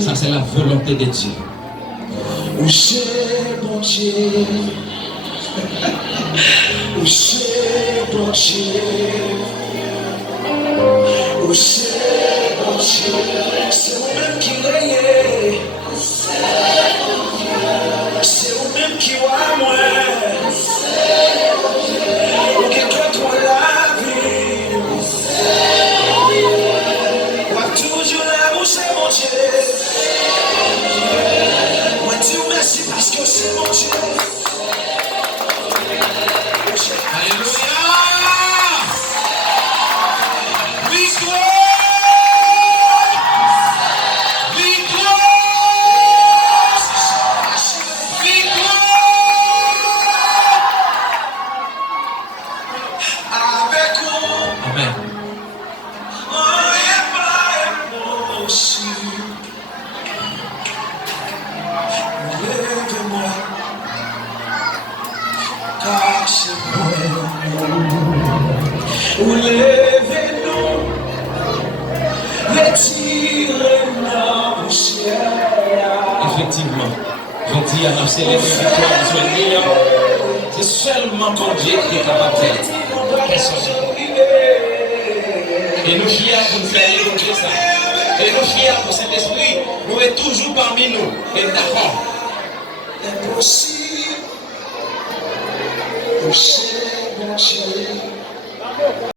Ça, c'est la volonté de Dieu. C'est vous-même qui règne. C'est vous-même qui voit moi. Ou que toi la vie. Ou toujours là où c'est mon Dieu. Moi dis merci parce que c'est mon Dieu. Alléluia. Victoire. Amen. Lève-moi, car c'est vous. Lèvez-nous, retirez-nous au ciel. Effectivement, je dis à nous célébrer la victoire de Dieu. C'est seulement mon Dieu qui est capable de faire. Personne. Et nous fiers pour nous faire écouter ça. Et nous fiers pour cet esprit. Nous est toujours parmi nous. Et d'accord. Impossible. Au ciel, mon Dieu.